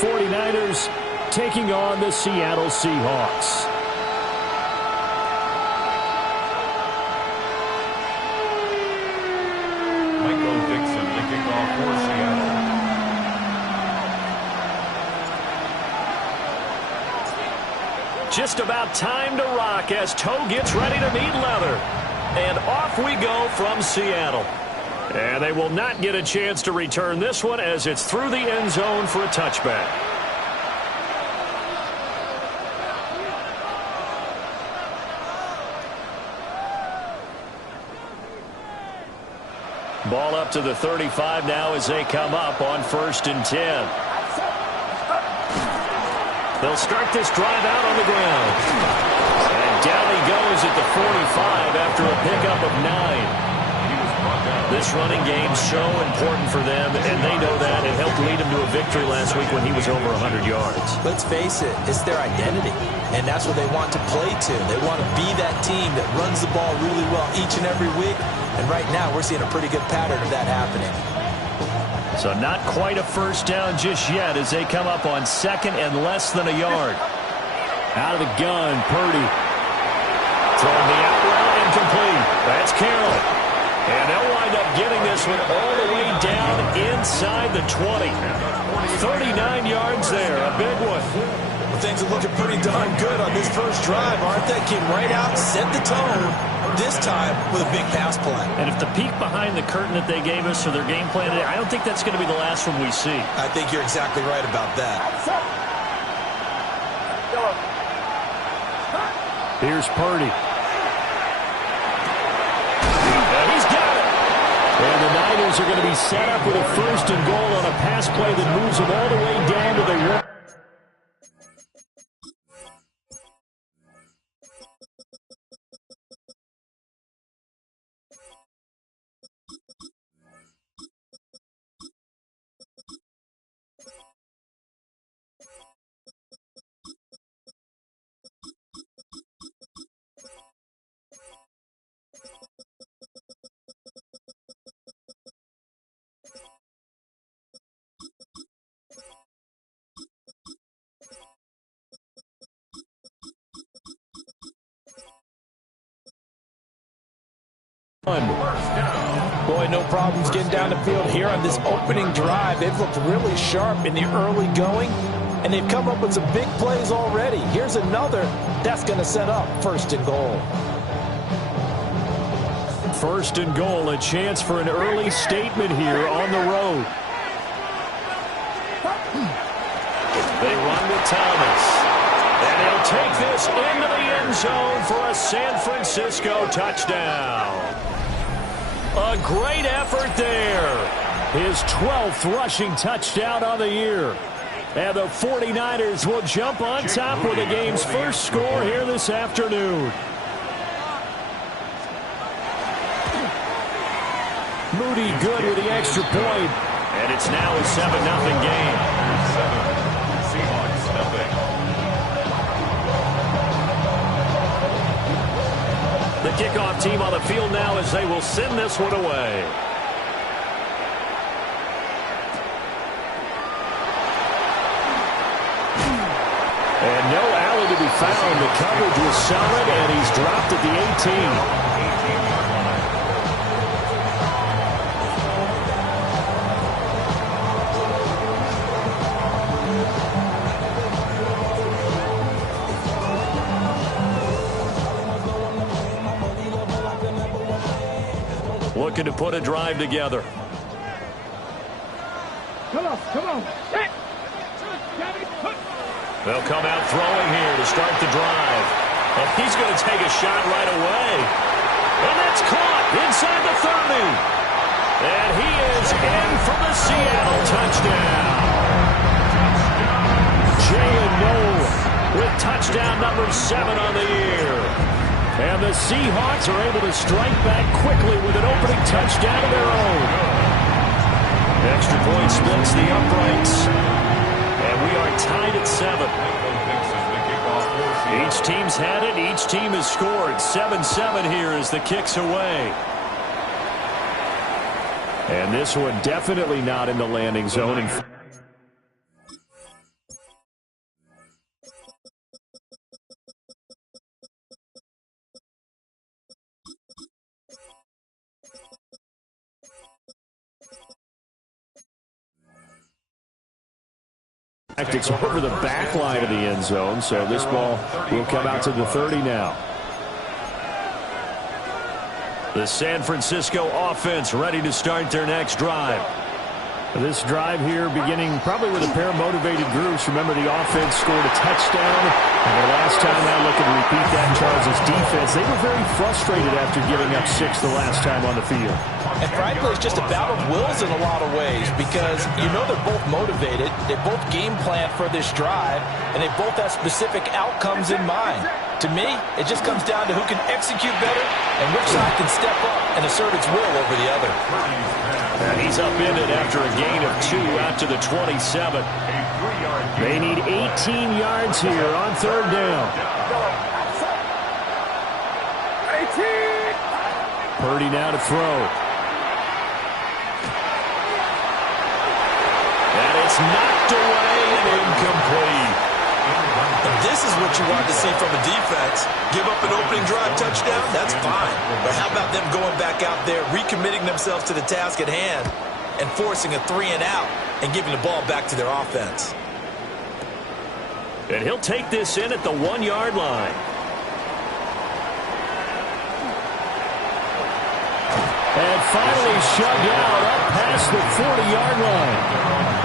49ers taking on the Seattle Seahawks. Just about time to rock as toe gets ready to meet leather. And off we go from Seattle. And they will not get a chance to return this one as it's through the end zone for a touchback. Ball up to the 35 now as they come up on 1st and 10. They'll start this drive out on the ground. And down he goes at the 45 after a pickup of 9. This running game's so important for them, and they know that. It helped lead them to a victory last week when he was over 100 yards. Let's face it, it's their identity, and that's what they want to play to. They want to be that team that runs the ball really well each and every week, and right now we're seeing a pretty good pattern of that happening. So not quite a first down just yet as they come up on 2nd and less than a yard. Out of the gun, Purdy. Throwing the out route incomplete. That's Carroll. And they'll wind up getting this one all the way down inside the 20. 39 yards there, a big one. Well, things are looking pretty darn good on this first drive, aren't they? Came right out, set the tone, this time with a big pass play. And if the peek behind the curtain that they gave us for their game plan today, I don't think that's going to be the last one we see. I think you're exactly right about that. Here's Purdy. And the Niners are going to be set up with a 1st and goal on a pass play that moves them all the way down to the 1. Boy, no problems getting down the field here on this opening drive. They've looked really sharp in the early going, and they've come up with some big plays already. Here's another that's going to set up 1st and goal. 1st and goal, a chance for an early statement here on the road. They run with Thomas. And he'll take this into the end zone for a San Francisco touchdown. A great effort there. His 12th rushing touchdown on the year. And the 49ers will jump on top with the game's first score here this afternoon. Moody good with the extra point. And it's now a 7-0 game. Seahawks nothing. The kickoff team on the field now as they will send this one away. And no alley to be found. The coverage was solid, and he's dropped at the 18. Looking to put a drive together. Come on. They'll come out throwing here to start the drive. And he's going to take a shot right away. And that's caught inside the 30. And he is in for the Seattle touchdown. Jalen Nolan with touchdown number 7 on the year. And the Seahawks are able to strike back quickly with an opening touchdown of their own. Extra point splits the uprights. And we are tied at 7. Each team's had it. Each team has scored. 7-7 here as the kick's away. And this one definitely not in the landing zone. It's over the back line of the end zone, so this ball will come out to the 30 now. The San Francisco offense ready to start their next drive. This drive here beginning probably with a pair of motivated groups. Remember, the offense scored a touchdown, and the last time out looking to repeat that, Charles' defense, they were very frustrated after giving up 6 the last time on the field. And frankly, it's just a battle of wills in a lot of ways because you know they're both motivated, they both game plan for this drive, and they both have specific outcomes in mind. To me, it just comes down to who can execute better and which side can step up and assert its will over the other. And he's upended after a gain of 2 out to the 27. They need 18 yards here on 3rd down. 18. Purdy now to throw. And it's knocked away and incomplete. And this is what you want to see from a defense. Give up an opening drive touchdown, that's fine. But how about them going back out there, recommitting themselves to the task at hand, and forcing a 3-and-out and giving the ball back to their offense? And he'll take this in at the 1-yard line. And finally shoved out up past the 40-yard line.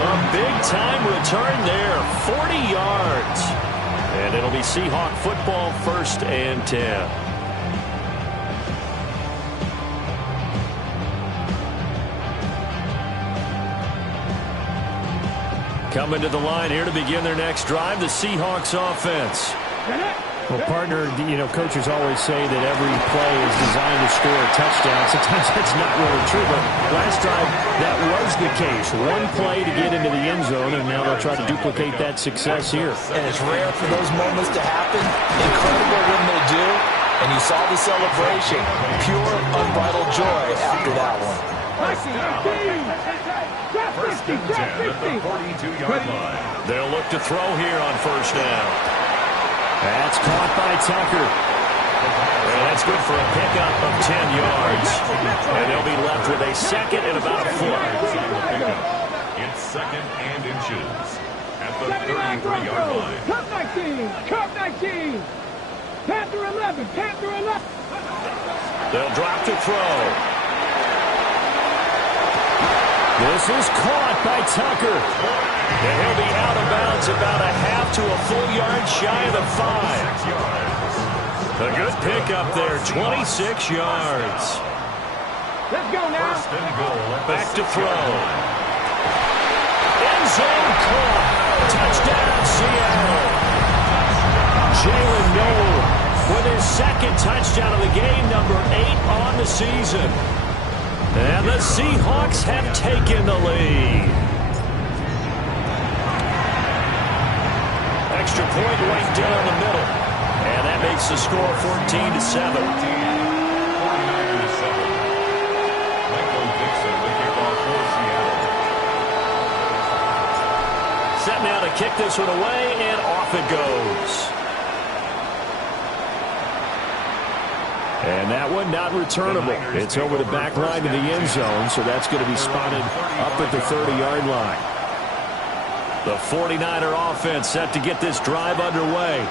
A big-time return there, 40 yards. And it'll be Seahawk football, 1st and 10. Coming to the line here to begin their next drive, the Seahawks offense. Well, partner, you know, coaches always say that every play is designed to score a touchdown. Sometimes that's not really true, but last drive that was the case. One play to get into the end zone, and now they'll try to duplicate that success here. And it's rare for those moments to happen. Incredible when they do. And you saw the celebration. Pure, unbridled joy after that one. First and 10 at the 42-yard line. They'll look to throw here on 1st down. That's caught by Tucker. And that's good for a pickup of 10 yards. And they'll be left with a 2nd and about a foot. It's 2nd and inches at the 33-yard line. Cup 19! Cup 19! Panther 11! Panther 11! They'll drop to throw. This is caught by Tucker. And he'll be out of bounds about a half to a full yard shy of the 5. A good pickup there, 26 yards. Let's go now. First and goal. Back to throw. End zone caught. Touchdown, Seattle. Jalen Noel with his 2nd touchdown of the game, number 8 on the season. And the Seahawks have taken the lead. Extra point right down the middle. And that makes the score 14-7. 49-7. Michael Dixon, the kickoff for Seattle. Set now to kick this one away, and off it goes. And that one not returnable. It's over the back line of the end zone, so that's going to be spotted up at the 30-yard line. The 49er offense set to get this drive underway.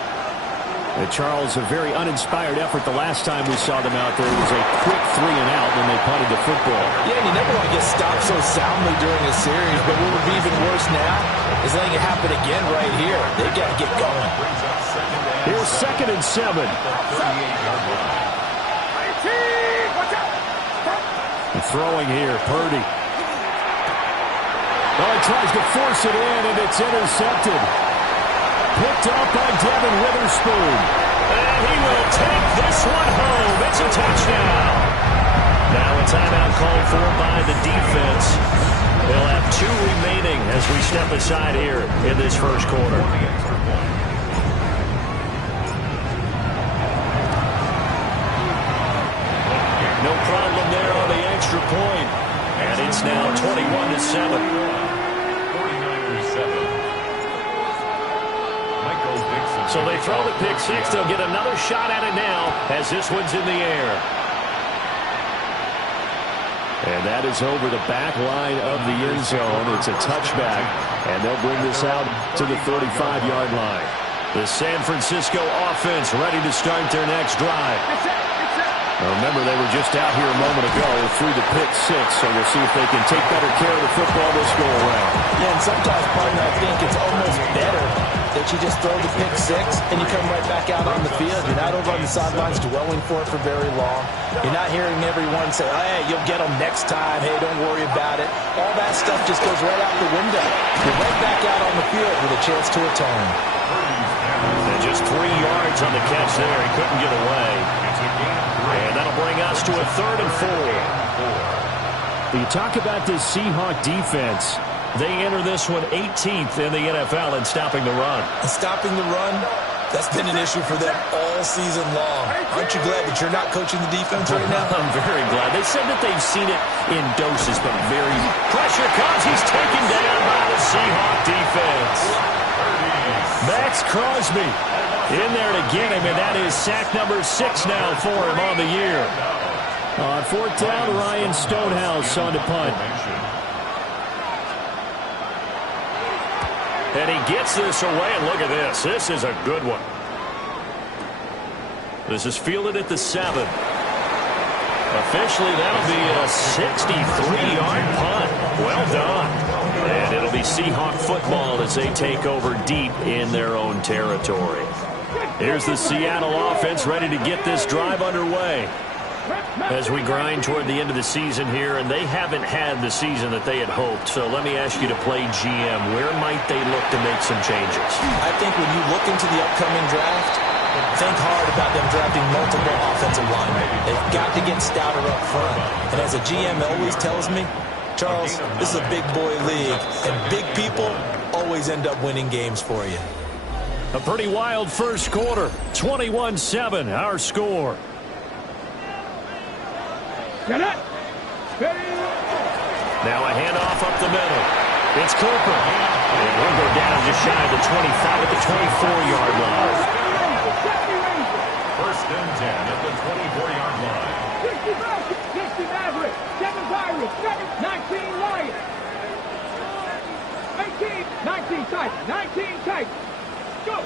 Charles, a very uninspired effort the last time we saw them out there. It was a quick 3-and-out when they punted the football. Yeah, and you never want to get stopped so soundly during a series, but what would be even worse now is letting it happen again right here. They've got to get going. Here's 2nd and 7. 38-yard line. Throwing here, Purdy. Oh, he tries to force it in, and it's intercepted. Picked up by Devin Witherspoon. And he will take this one home. It's a touchdown. Now a timeout called for by the defense. They'll have 2 remaining as we step aside here in this first quarter. No problem there on the extra point. And it's now 21-7. 49ers 7. Michael Dixon. So they throw the pick 6. They'll get another shot at it now as this one's in the air. And that is over the back line of the end zone. It's a touchback, and they'll bring this out to the 35-yard line. The San Francisco offense ready to start their next drive. Now remember, they were just out here a moment ago through the pick six, so we'll see if they can take better care of the football this go-around. Yeah, and sometimes, partner, I think it's almost better that you just throw the pick six and you come right back out on the field. You're not over on the sidelines dwelling for it for very long. You're not hearing everyone say, hey, you'll get them next time. Hey, don't worry about it. All that stuff just goes right out the window. You're right back out on the field with a chance to atone. And just 3 yards on the catch there. He couldn't get away. And that'll bring us to a 3rd and 4. You talk about this Seahawk defense. They enter this one 18th in the NFL in stopping the run. And stopping the run, that's been an issue for them all season long. Aren't you glad that you're not coaching the defense right now? I'm very glad. They said that they've seen it in doses, but very pressure comes. He's taken down by the Seahawk defense. Max Crosby in there to get him, and that is sack number 6 now for him on the year. On 4th down, Ryan Stonehouse on to punt. And he gets this away, and look at this. This is a good one. This is fielded at the 7. Officially, that'll be a 63-yard punt. Well done. And it'll be Seahawk football as they take over deep in their own territory. Here's the Seattle offense ready to get this drive underway as we grind toward the end of the season here, and they haven't had the season that they had hoped. So let me ask you to play GM. Where might they look to make some changes? I think when you look into the upcoming draft, think hard about them drafting multiple offensive linemen. They've got to get stouter up front. And as a GM always tells me, Charles, this is a big boy league, and big people always end up winning games for you. A pretty wild first quarter. 21-7, our score. Get it. Now a handoff up the middle. It's Cooper. And we'll go down just shy of the 25 at the 24-yard line. 1st and 10 at the 24-yard line. 60 Maverick, 7 Pirates, 19 Lions, 18, 19 Titans, 19 Titans. Go.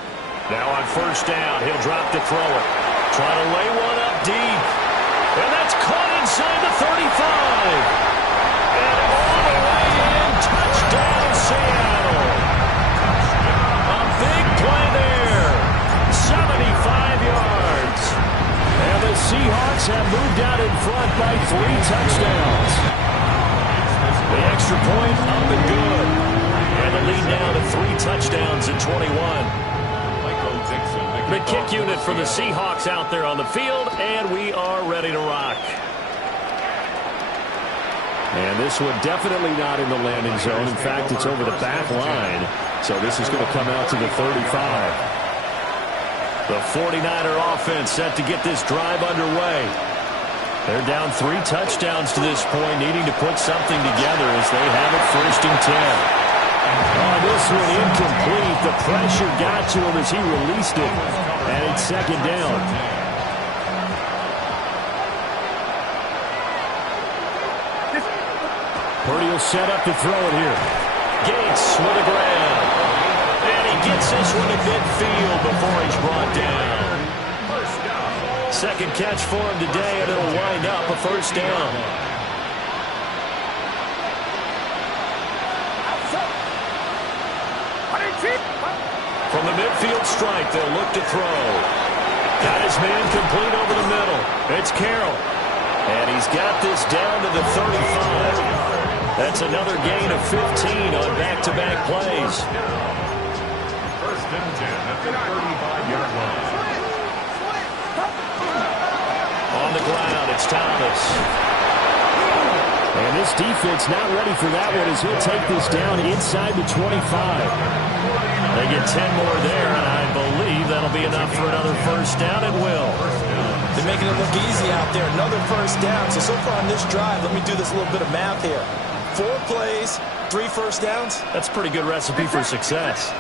Now on 1st down, he'll drop to throw it. Trying to lay one up deep. And that's caught inside the 35. And all the way in, touchdown Seattle. A big play there. 75 yards. And the Seahawks have moved out in front by 3 touchdowns. The extra point up and good. And the lead now to 3 touchdowns in 21. The kick unit for the Seahawks out there on the field, and we are ready to rock. And this one definitely not in the landing zone. In fact, it's over the back line. So this is going to come out to the 35. The 49er offense set to get this drive underway. They're down 3 touchdowns to this point, needing to put something together as they have it 1st and 10. Oh, this one incomplete. The pressure got to him as he released it. And it's 2nd down. Purdy will set up to throw it here. Gates with a grab. And he gets this one to midfield before he's brought down. 2nd catch for him today, and it'll wind up a 1st down. From the midfield strike, they'll look to throw. Got his man complete over the middle. It's Carroll. And he's got this down to the 35. That's another gain of 15 on back-to-back plays. 1st and 10 at the 35-yard line. On the ground, it's Thomas. And this defense not ready for that one as he'll take this down inside the 25. They get 10 more there, and I believe that'll be enough for another 1st down. It will. They're making it look easy out there. Another 1st down. So far on this drive, let me do this little bit of math here. 4 plays, 3 1st downs. That's a pretty good recipe for success.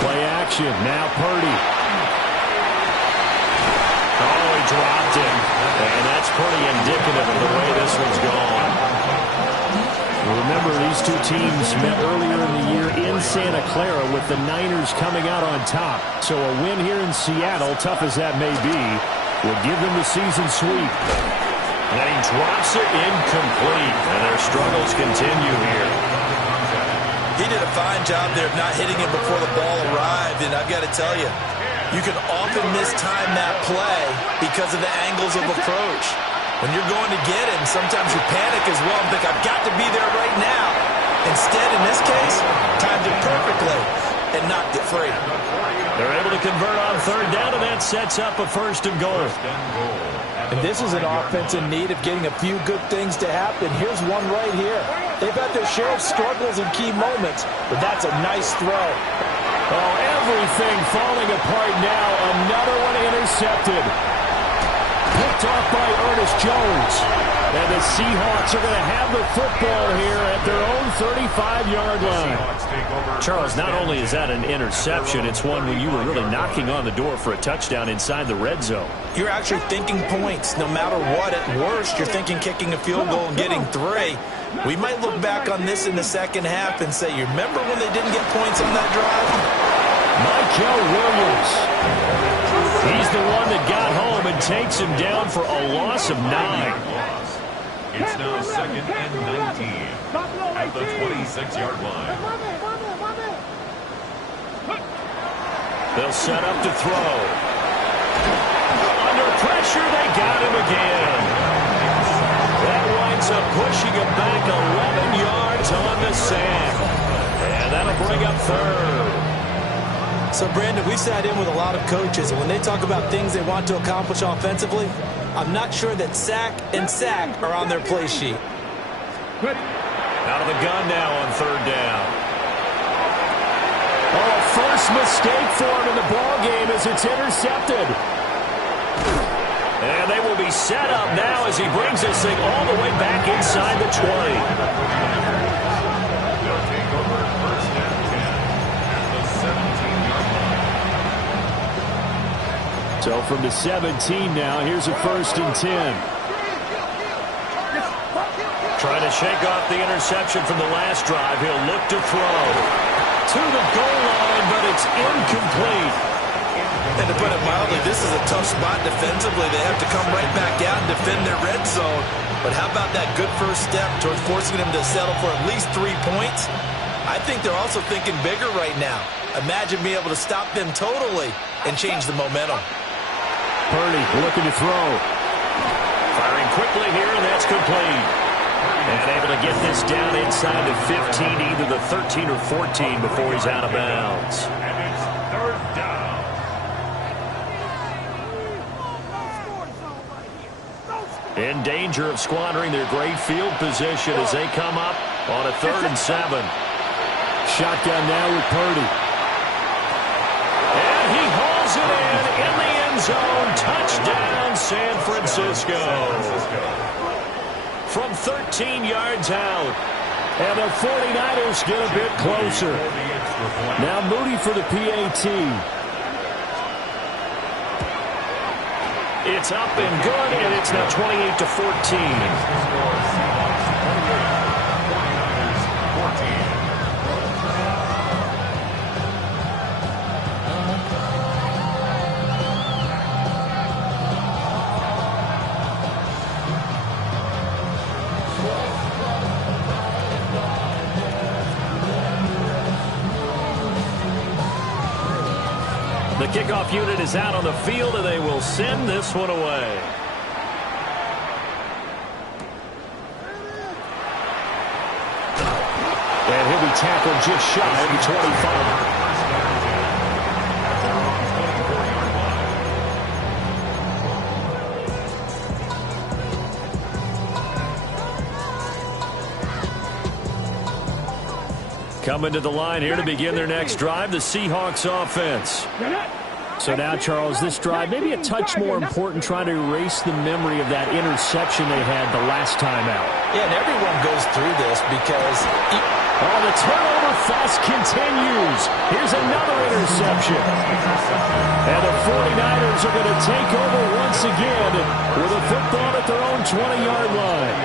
Play action. Now Purdy. Oh, he dropped him. And that's That's pretty indicative of the way this one's gone. Remember, these two teams met earlier in the year in Santa Clara with the Niners coming out on top. So a win here in Seattle, tough as that may be, will give them the season sweep. And he drops it incomplete, and their struggles continue here. He did a fine job there of not hitting him before the ball arrived, and I've got to tell you, you can often mistime that play because of the angles of approach. When you're going to get him, sometimes you panic as well and think, I've got to be there right now. Instead, in this case, timed it perfectly and knocked it free. They're able to convert on third down, and that sets up a first and goal. And this is an offense in need of getting a few good things to happen. Here's one right here. They've had their share of struggles in key moments, but that's a nice throw. Oh, everything falling apart now. Another one intercepted. Picked off by Ernest Jones. And the Seahawks are going to have the football here at their own 35-yard line. Charles, not only is that an interception, it's one when you were really knocking on the door for a touchdown inside the red zone. You're actually thinking points. No matter what, at worst, you're thinking kicking a field goal and getting 3. We might look back on this in the second half and say, you remember when they didn't get points on that drive? Michael Williams. He's the one that got home and takes him down for a loss of 9. It's now second and 19 at the 26-yard line. They'll set up to throw. Under pressure, they got him again. That winds up pushing him back 11 yards on the sand. And that'll bring up third. So, Brandon, we sat in with a lot of coaches, and when they talk about things they want to accomplish offensively, I'm not sure that sack and sack are on their play sheet. Out of the gun now on third down. Oh, first mistake for him in the ball game as it's intercepted. And they will be set up now as he brings this thing all the way back inside the 20. So from the 17 now, here's a first and 10. Trying to shake off the interception from the last drive. He'll look to throw to the goal line, but it's incomplete. And to put it mildly, this is a tough spot defensively. They have to come right back out and defend their red zone. But how about that good first step towards forcing them to settle for at least 3 points? I think they're also thinking bigger right now. Imagine being able to stop them totally and change the momentum. Purdy looking to throw. Firing quickly here, and that's complete. And able to get this down inside the 15, either the 13 or 14 before he's out of bounds. And it's third down. In danger of squandering their great field position as they come up on a 3rd and 7. Shotgun now with Purdy. And he hauls it in the end zone. Touchdown, San Francisco. From 13 yards out. And the 49ers get a bit closer. Now Moody for the PAT. It's up and good, and it's now 28-14. The kickoff unit is out on the field, and they will send this one away. And he'll be tackled just shy of the 25. Coming to the line here to begin their next drive, the Seahawks offense. So now, Charles, this drive maybe a touch more important, trying to erase the memory of that interception they had the last time out. Yeah, and everyone goes through this because... Oh, the turnover fuss continues. Here's another interception. And the 49ers are going to take over once again with a football at their own 20-yard line.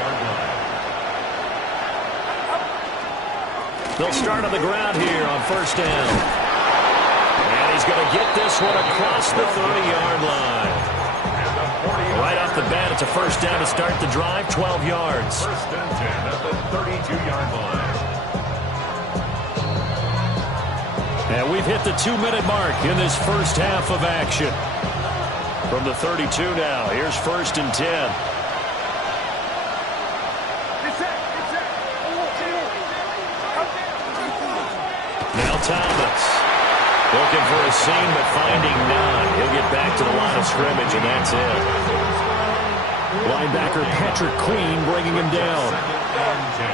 They'll start on the ground here on first down. And he's going to get this one across the 30-yard line. Right off the bat, it's a first down to start the drive, 12 yards. First and 10 at the 32-yard line. And we've hit the 2-minute mark in this first half of action. From the 32 now, here's first and 10. Now Thomas. Looking for a seam, but finding none. He'll get back to the line of scrimmage, and that's it. Linebacker Patrick Queen bringing him down. Second and 10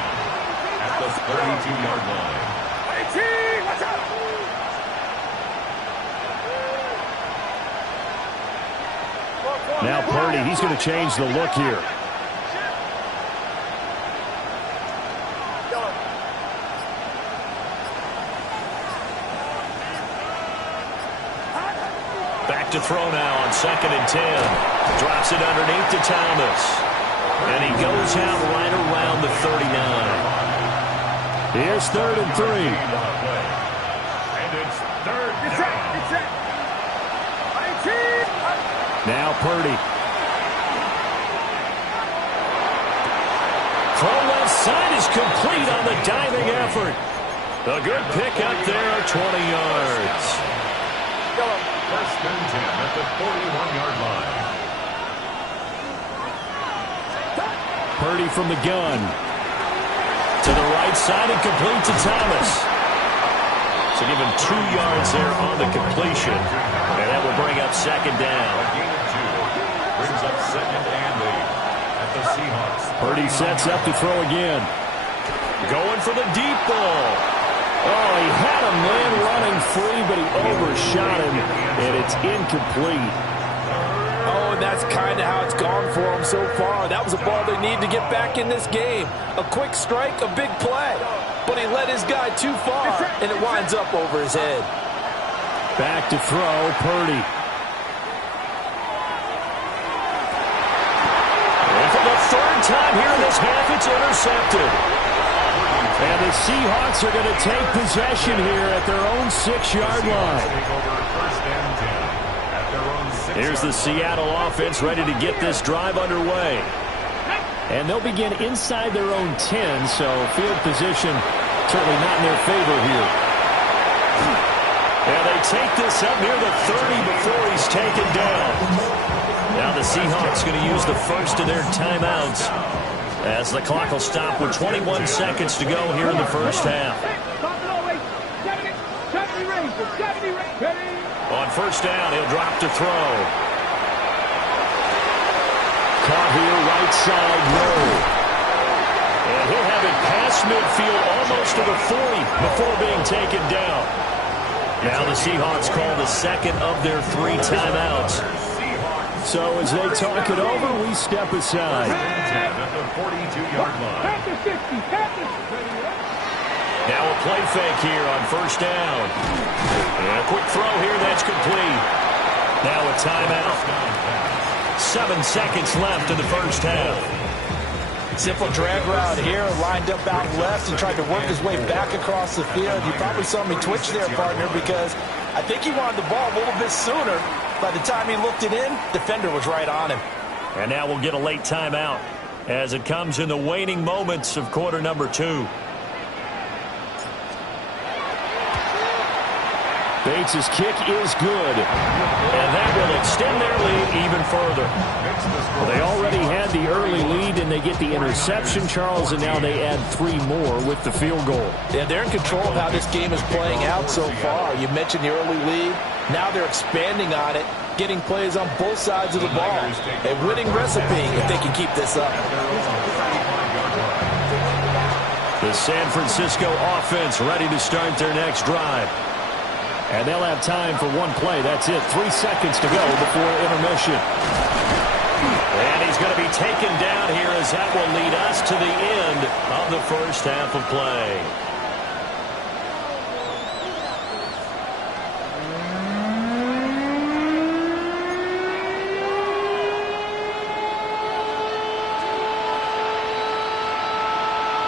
at the 32-yard line. Now Purdy, he's going to change the look here. Back to throw now on second and 10. Drops it underneath to Thomas. And he goes out right around the 39. Here's third and 3. And it's third down. Now Purdy. Throw left side is complete on the diving effort. A good pick up there, 20 yards. First and 10 at the 41-yard line. Purdy from the gun. To the right side and complete to Thomas. So give him 2 yards there on the completion. And that will bring up second down. Gain of 2 brings up second and 8 at the Seahawks. Purdy sets up to throw again. Going for the deep ball. Oh, he had a man running free, but he overshot him, and it's incomplete. Oh, and that's kind of how it's gone for him so far. That was a ball they need to get back in this game. A quick strike, a big play. But he led his guy too far, and it winds up over his head. Back to throw, Purdy. And for the third time here in this half, it's intercepted. And the Seahawks are going to take possession here at their own 6-yard line. Here's the Seattle offense ready to get this drive underway. And they'll begin inside their own 10, so field position certainly not in their favor here. And they take this up near the 30 before he's taken down. Now the Seahawks going to use the first of their timeouts as the clock will stop with 21 seconds to go here in the first half. On first down, he'll drop to throw. Caught here, right side, no. And he'll have it past midfield almost to the 40 before being taken down. Now the Seahawks call the second of their 3 timeouts. So as they talk it over, we step aside. At the 42-yard line. Now a play fake here on first down. And a quick throw here, that's complete. Now a timeout. 7 seconds left in the first half. Simple drag route here, lined up out left and tried to work his way back across the field. You probably saw me twitch there, partner, because I think he wanted the ball a little bit sooner. By the time he looked it in, defender was right on him. And now we'll get a late timeout as it comes in the waning moments of quarter number 2. Bates' kick is good, and that will extend their lead even further. They already had the early lead, and they get the interception, Charles, and now they add 3 more with the field goal. Yeah, they're in control of how this game is playing out so far. You mentioned the early lead. Now they're expanding on it, getting plays on both sides of the ball. A winning recipe if they can keep this up. The San Francisco offense ready to start their next drive. And they'll have time for 1 play. That's it. 3 seconds to go before intermission. And he's going to be taken down here as that will lead us to the end of the first half of play.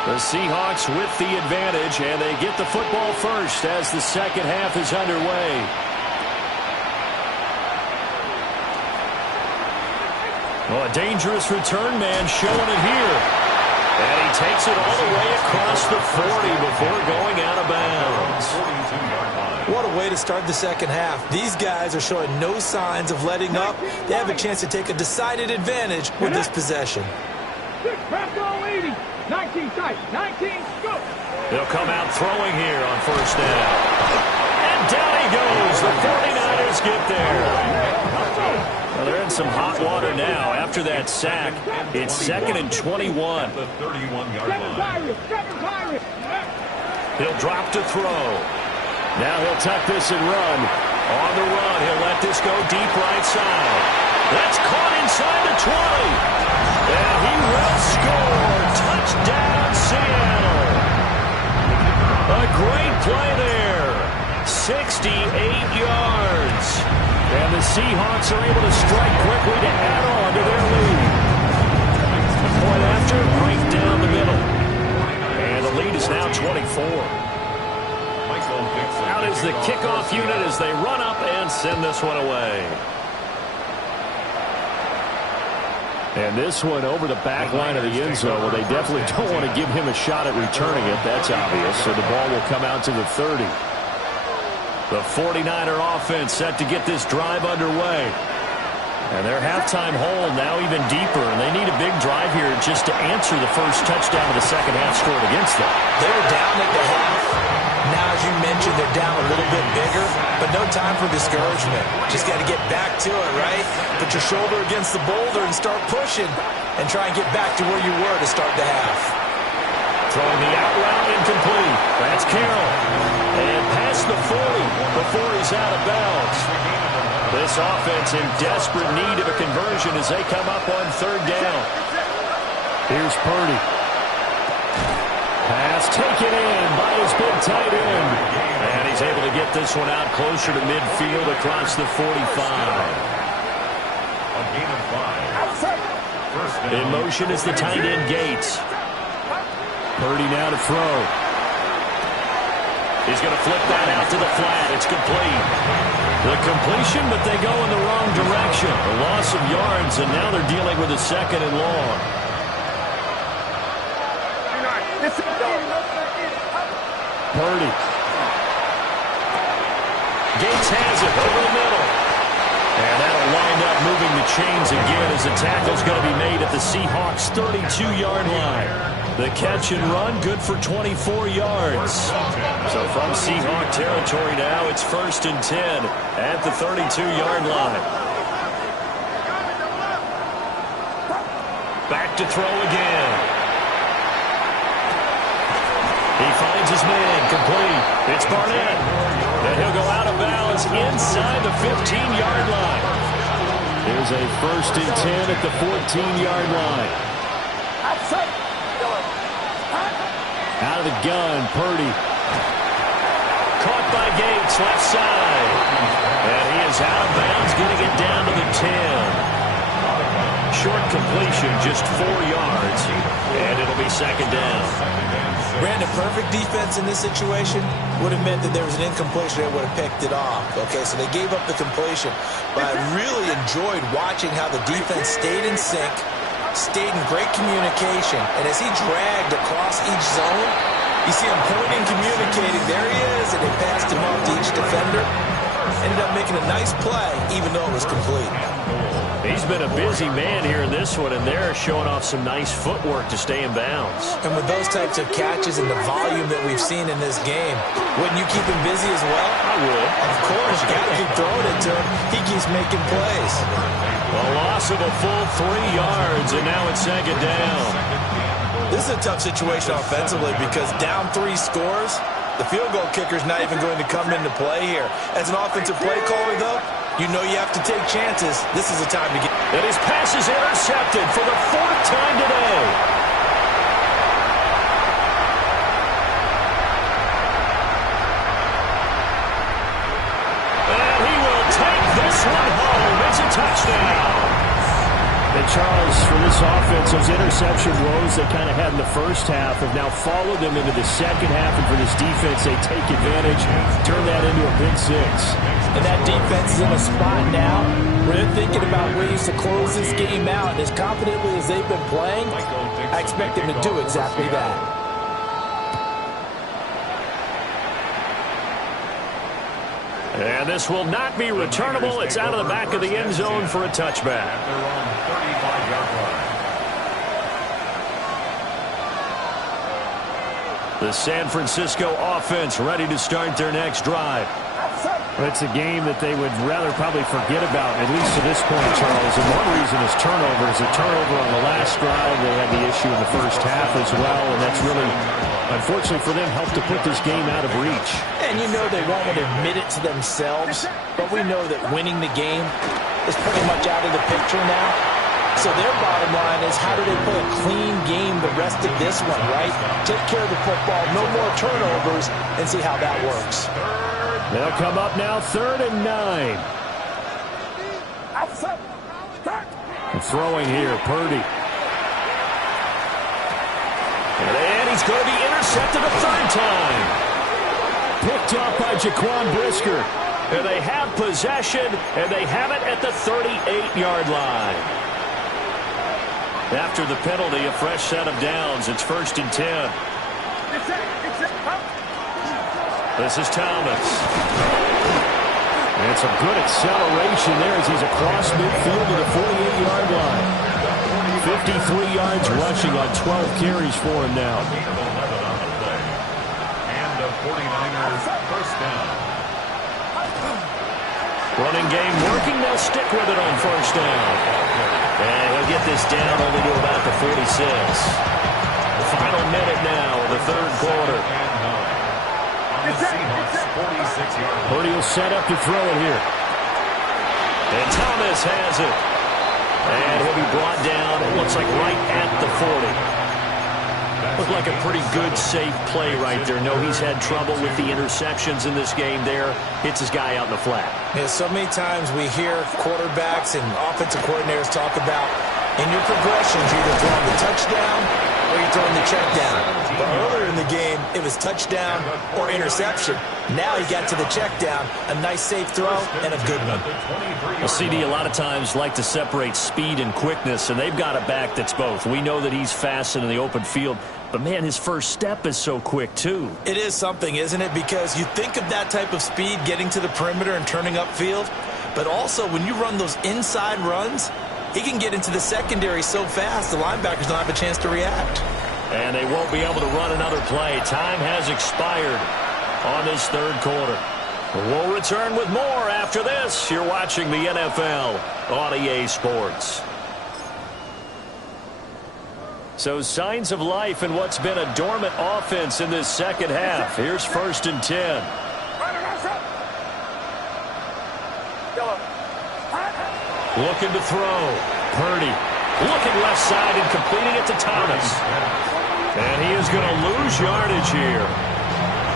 The Seahawks with the advantage, and they get the football first as the second half is underway. Well, a dangerous return man showing it here. And he takes it all the way across the 40 before going out of bounds. What a way to start the second half. These guys are showing no signs of letting up. They have a chance to take a decided advantage with this possession. 19 tight, 19 scoop. They'll come out throwing here on first down. And down he goes. The 49ers get there. Well, they're in some hot water now. After that sack, it's 2nd and 21. The 31-yard line. He'll drop to throw. Now he'll tuck this and run. On the run, he'll let this go deep right side. That's caught inside the 20. And he will score. Touchdown, Seattle. A great play there. 68 yards. And the Seahawks are able to strike quickly to add on to their lead. The point after, right down the middle. And the lead is now 24. Out is the kickoff unit as they run up and send this one away. And this one over the back line of the end zone. Well, they definitely don't want to give him a shot at returning it. That's obvious. So the ball will come out to the 30. The 49er offense set to get this drive underway. And their halftime hole now even deeper. And they need a big drive here just to answer the first touchdown of the second half scored against them. They were down at the half. Now, as you mentioned, they're down a little bit bigger, but no time for discouragement. Just got to get back to it, right? Put your shoulder against the boulder and start pushing and try and get back to where you were to start the half. Throwing the out route incomplete. That's Carroll. And past the 40 before he's out of bounds. This offense in desperate need of a conversion as they come up on third down. Here's Purdy. Pass taken in by his big tight end. And he's able to get this one out closer to midfield across the 45. A gain of 5. In motion is the tight end Gates. Purdy now to throw. He's going to flip that out to the flat. It's complete. The completion, but they go in the wrong direction. A loss of yards, and now they're dealing with a 2nd and long. Purdy. Gates has it over the middle. And that'll wind up moving the chains again as the tackle's going to be made at the Seahawks' 32-yard line. The catch and run, good for 24 yards. So from Seahawk territory now, it's 1st and 10 at the 32-yard line. Back to throw again. He finds his man, complete. It's Barnett. And he'll go out of bounds inside the 15-yard line. There's a 1st and 10 at the 14-yard line. Out of the gun, Purdy. Caught by Gates, left side. And he is out of bounds, getting it down to the 10. Short completion, just 4 yards. And it'll be 2nd down. Brandon, perfect defense in this situation would have meant that there was an incompletion that would have picked it off. Okay, so they gave up the completion. But I really enjoyed watching how the defense stayed in sync, stayed in great communication. And as he dragged across each zone, you see him pointing, communicating. There he is, and they passed him off to each defender. Ended up making a nice play, even though it was complete. He's been a busy man here in this one, and they're showing off some nice footwork to stay in bounds. And with those types of catches and the volume that we've seen in this game, wouldn't you keep him busy as well? I would. Of course, you got to keep throwing it to him. He keeps making plays. A loss of a full 3 yards, and now it's 2nd down. This is a tough situation offensively because down 3 scores, the field goal kicker's not even going to come into play here. As an offensive play caller, though, you know you have to take chances. This is the time to get... And his pass is intercepted for the 4th time today. And he will take this one home. It's a touchdown. And Charles, for this offense, those interception woes they kind of had in the first half have now followed them into the second half. And for this defense, they take advantage, turn that into a big six. And that defense is in a spot now where they're thinking about ways to close this game out. And as confidently as they've been playing, I expect them to do exactly that. And this will not be returnable. It's out of the back of the end zone for a touchback. The San Francisco offense ready to start their next drive. It's a game that they would rather probably forget about, at least to this point, Charles. And one reason is turnovers. A turnover on the last drive. They had the issue in the first half as well, and that's really, unfortunately for them, helped to put this game out of reach. And you know they won't want to admit it to themselves, but we know that winning the game is pretty much out of the picture now. So their bottom line is, how do they play a clean game the rest of this one, right? Take care of the football, no more turnovers, and see how that works. They'll come up now, 3rd and 9. And throwing here, Purdy. And he's going to be intercepted a third time. Picked off by Jaquan Brisker. And they have possession, and they have it at the 38-yard line. After the penalty, a fresh set of downs. It's 1st and 10. This is Thomas. And some good acceleration there as he's across midfield to the 48-yard line. 53 yards rushing on 12 carries for him now. And the 49ers first down. Running game working. They'll stick with it on 1st down. And he'll get this down only to about the 46. The final minute now of the 3rd quarter. Purdy will set up to throw it here. And Thomas has it. And he'll be brought down, it looks like right at the 40. Looked like a pretty good, safe play right there. No, he's had trouble with the interceptions in this game there. Hits his guy out in the flat. Yeah, so many times we hear quarterbacks and offensive coordinators talk about, in your progressions, you're either throwing the touchdown or you're throwing the check down. But earlier in the game, it was touchdown or interception. Now he got to the check down, a nice safe throw, and a good one. Well, CD, a lot of times like to separate speed and quickness, and they've got a back that's both. We know that he's fast in the open field, but, man, his first step is so quick, too. It is something, isn't it? Because you think of that type of speed getting to the perimeter and turning upfield, but also when you run those inside runs, he can get into the secondary so fast the linebackers don't have a chance to react. And they won't be able to run another play. Time has expired on this 3rd quarter. We'll return with more after this. You're watching the NFL on EA Sports. So signs of life in what's been a dormant offense in this second half. Here's 1st and 10. Looking to throw. Purdy looking left side and completing it to Thomas. And he is going to lose yardage here.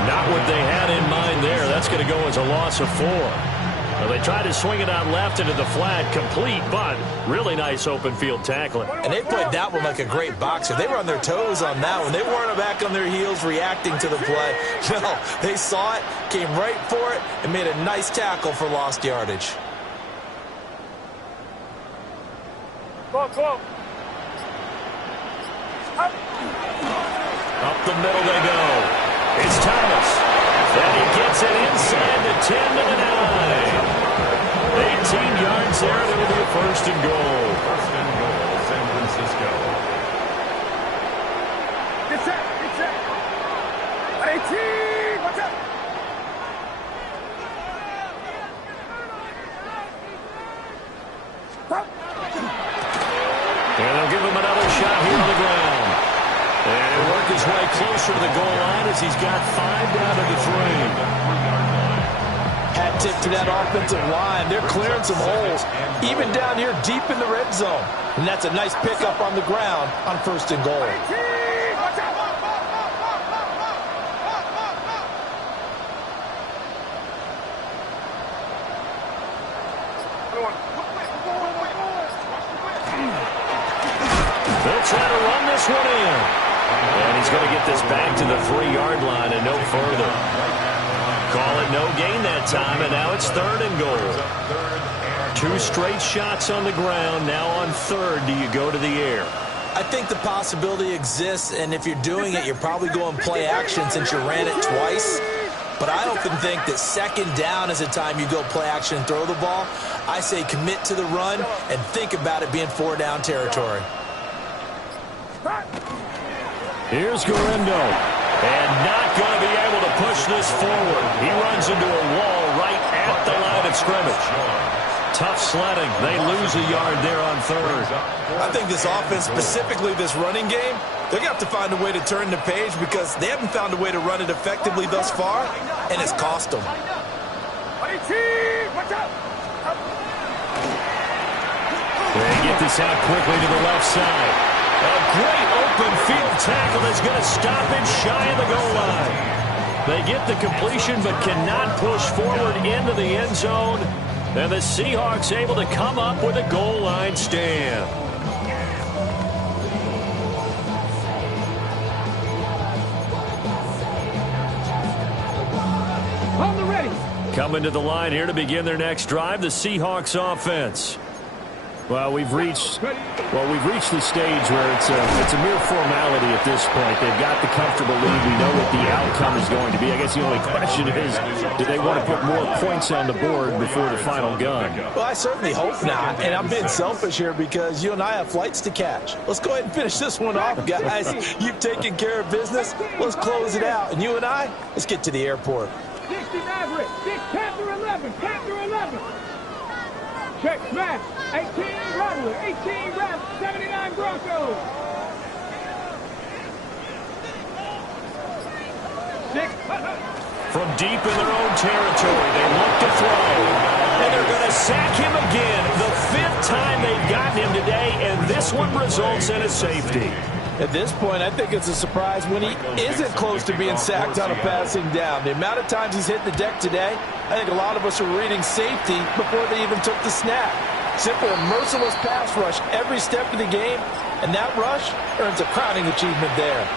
Not what they had in mind there. That's going to go as a loss of 4. Well, they tried to swing it out left into the flat, complete, but really nice open field tackling. And they played that one like a great boxer. They were on their toes on that one. They weren't back on their heels reacting to the play. No, they saw it, came right for it, and made a nice tackle for lost yardage. Up the middle they go. It's Thomas. And he gets it inside the 10 to the 9. 18 yards there. That'll be a 1st and goal. 1st and goal, San Francisco. It's set. 18. Watch out. And they'll give him another shot here on the ground. And work his way closer to the goal line as he's got 5 down to the 3. Hat tip to that offensive line. They're clearing some holes, even down here deep in the red zone. And that's a nice pickup on the ground on 1st and goal. They'll try to run this one in. And he's going to get this back to the 3-yard line and no further. Call it no gain that time, and now it's 3rd and goal. 2 straight shots on the ground. Now on 3rd, do you go to the air? I think the possibility exists, and if you're doing it, you're probably going play action since you ran it twice. But I often think that 2nd down is the time you go play action and throw the ball. I say commit to the run and think about it being 4-down territory. Here's Garindo, and not going to be able to push this forward. He runs into a wall right at the line of scrimmage. Tough sledding. They lose a yard there on 3rd. I think this offense, specifically this running game, they're going to have to find a way to turn the page because they haven't found a way to run it effectively thus far, and it's cost them. They get this out quickly to the left side. A great open field tackle is going to stop him shy of the goal line. They get the completion but cannot push forward into the end zone. And the Seahawks able to come up with a goal line stand. On the ready. Coming to the line here to begin their next drive, the Seahawks offense. Well, we've reached the stage where it's a mere formality at this point. They've got the comfortable lead. We know what the outcome is going to be. I guess the only question is, do they want to put more points on the board before the final gun? Well, I certainly hope not, and I'm being selfish here because you and I have flights to catch. Let's go ahead and finish this one off, guys. You've taken care of business. Let's close it out. And you and I, let's get to the airport. 60 Maverick, 6 Panther 11, Panther 11. Check smash, 18 Rattler, 18 Rattler, 79 Broncos. 6. From deep in their own territory, they look to throw. And they're going to sack him again. The 5th time they've gotten him today, and this one results in a safety. At this point, I think it's a surprise when he isn't close to being sacked on a passing down. The amount of times he's hit the deck today, I think a lot of us are reading safety before they even took the snap. Simply a merciless pass rush every step of the game, and that rush earns a crowning achievement there.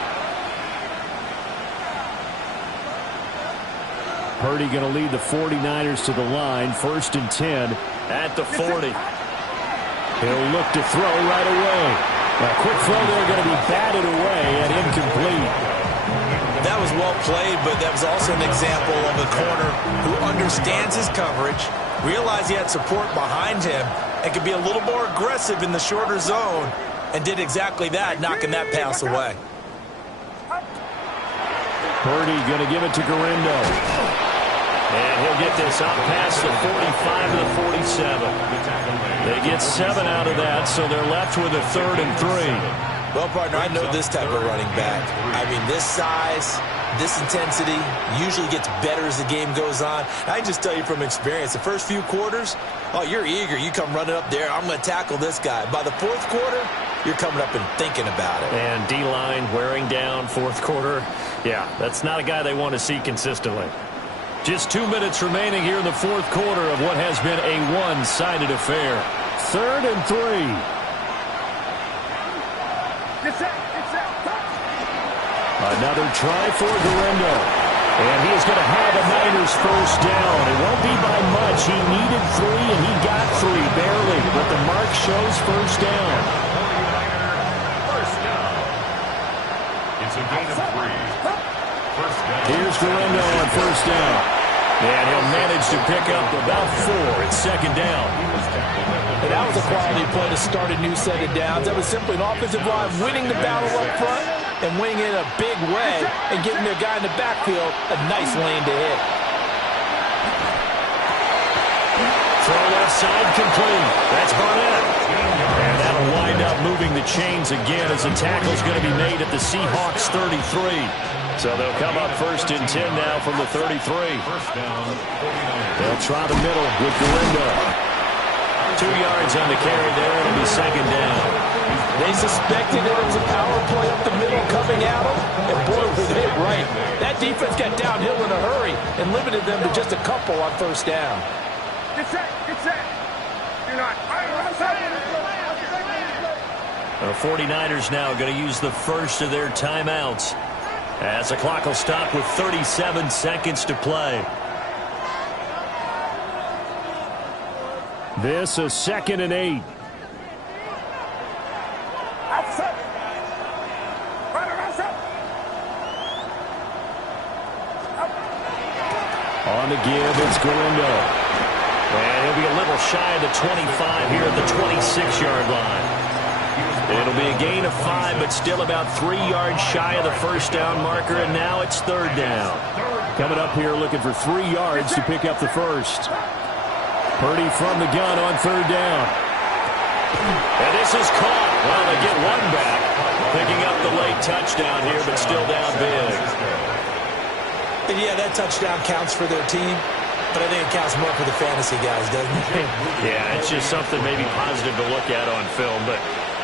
Purdy going to lead the 49ers to the line, 1st and 10 at the 40. He'll look to throw right away. A quick throw there going to be batted away and incomplete. That was well played, but that was also an example of a corner who understands his coverage, realized he had support behind him, and could be a little more aggressive in the shorter zone, and did exactly that, knocking that pass away. Purdy going to give it to Garindo. And he'll get this up past the 45 to the 47. They get 7 out of that, so they're left with a 3rd and 3. Well, partner, I know this type of running back. I mean, this size, this intensity usually gets better as the game goes on. I can just tell you from experience, the first few quarters, oh, you're eager. You come running up there, I'm going to tackle this guy. By the 4th quarter, you're coming up and thinking about it. And D-line wearing down 4th quarter. Yeah, that's not a guy they want to see consistently. Just 2 minutes remaining here in the 4th quarter of what has been a one-sided affair. 3rd and 3. Another try for Garindo. And he is going to have a Niners 1st down. It won't be by much. He needed 3, and he got 3, barely. But the mark shows 1st down. It's a gain of 3. Here's Garindo on 1st down. And he'll manage to pick up about 4 at 2nd down. And that was a quality play to start a new set of downs. That was simply an offensive line winning the battle up front and winning it in a big way and getting their guy in the backfield a nice lane to hit. Throw left side complete. That's Barnett. And that'll wind up moving the chains again as the tackle's going to be made at the Seahawks 33. So they'll come up 1st and 10 now from the 33. They'll try the middle with Garindo. 2 yards on the carry there. It'll be 2nd down. They suspected it was a power play up the middle coming at them, and boy, was it right. That defense got downhill in a hurry and limited them to just a couple on 1st down. Get set, get set. You're not. The 49ers now going to use the first of their timeouts as the clock will stop with 37 seconds to play. This is 2nd and 8. On the give, it's Galindo. And he'll be a little shy of the 25 here at the 26-yard line. It'll be a gain of 5, but still about 3 yards shy of the first down marker, and now it's 3rd down. Coming up here looking for 3 yards to pick up the first. Purdy from the gun on 3rd down. And this is caught. Well, they get one back, picking up the late touchdown here, but still down big. And yeah, that touchdown counts for their team, but I think it counts more for the fantasy guys, doesn't it? Yeah, it's just something maybe positive to look at on film, but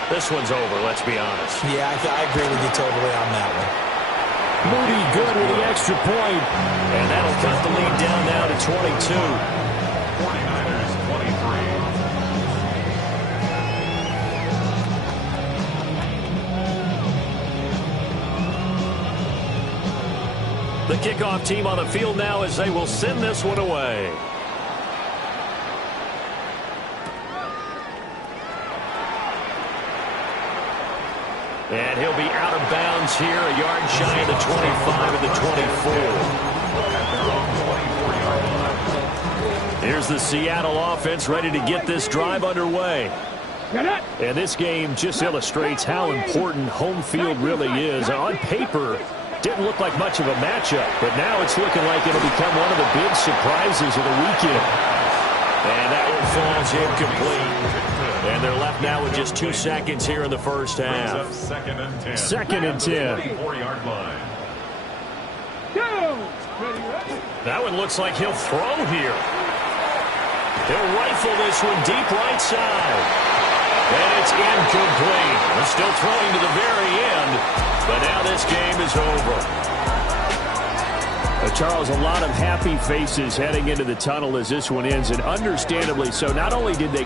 this one's over, let's be honest. Yeah, I agree with you totally on that one. Moody good with the extra point. And that'll cut the lead down now to 22. 49ers 23. The kickoff team on the field now as they will send this one away. And he'll be out of bounds here, a yard shy of the 25 of the 24. Here's the Seattle offense ready to get this drive underway. And this game just illustrates how important home field really is. On paper, didn't look like much of a matchup, but now it's looking like it'll become one of the big surprises of the weekend. And that one falls incomplete. And they're left now with just 2 seconds here in the first half. 2nd and 10. 2nd and 10. 24-yard line. That one looks like he'll throw here. He'll rifle this one deep right side. And it's incomplete. They're still throwing to the very end, but now this game is over. Charles, a lot of happy faces heading into the tunnel as this one ends, and understandably so. Not only did they